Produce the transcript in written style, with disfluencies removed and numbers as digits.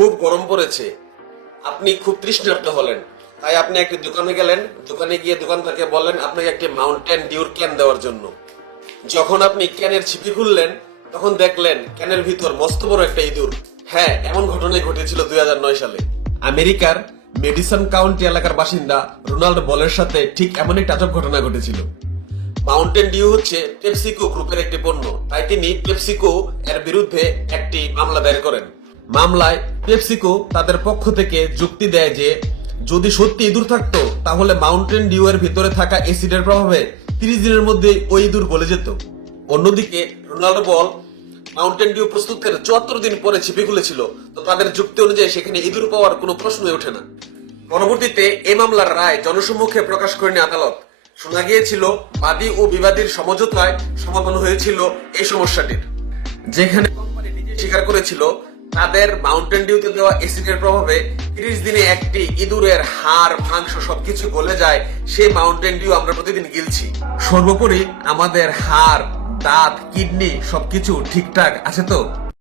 খুব গরম পড়েছে, আপনি খুব তৃষ্ণার্ত হলেন, তাই আপনি একটি দোকানে গেলেন। দোকানে গিয়ে দোকানদারকে বললেন আপনাকে একটি মাউন্টেন ডিউর ক্যান দেওয়ার জন্য। যখন আপনি ক্যানের ছিপি খুললেন তখন দেখলেন ক্যানের ভিতর মস্ত বড় একটা ইঁদুর। হ্যাঁ, এমন ঘটনাই ঘটেছিল 2009 সালে। আমেরিকার মেডিসন কাউন্টি এলাকার বাসিন্দা রোনাল্ড বলের সাথে ঠিক এমনই আজব ঘটনা ঘটেছিল। মাউন্টেন ডিউ হচ্ছে পেপসিকো গ্রুপের একটি পণ্য, তাই তিনি পেপসিকো এর বিরুদ্ধে একটি মামলা দায়ের করেন। মামলায় পেপসিকো তাদের পক্ষ থেকে যুক্তি দেয় যে যদি সত্যি ইঁদুর থাকতো তাহলে মাউন্টেন ডিউ এর ভিতরে থাকা অ্যাসিডের প্রভাবে 30 দিনের মধ্যে ওই ইঁদুর গলে যেত। অন্যদিকে রোনাল্ডো বল মাউন্টেন ডিউ প্রস্তুতের 74 দিন পরে ছিপে খুলেছিল, তো তাদের যুক্তি অনুযায়ী সেখানে ইঁদুর পাওয়ার কোনো প্রশ্নই ওঠে না। পরবর্তীতে এই মামলার রায় জনসম্মুখে প্রকাশ করেনি আদালত। শোনা গিয়েছিল বাদী ও বিবাদীর সমঝোতায় সমাধান হয়েছিল এই সমস্যাটির, যেখানে কোম্পানি নিজে স্বীকার করেছিল তাদের মাউন্টেন ডিউতে দেওয়া অ্যাসিডের প্রভাবে 30 দিনে একটি ইঁদুরের হাড় মাংস সবকিছু গলে যায়। সেই মাউন্টেন ডিউ আমরা প্রতিদিন গিলছি। সর্বোপরি আমাদের হাড়, দাঁত, কিডনি সবকিছু ঠিকঠাক আছে তো?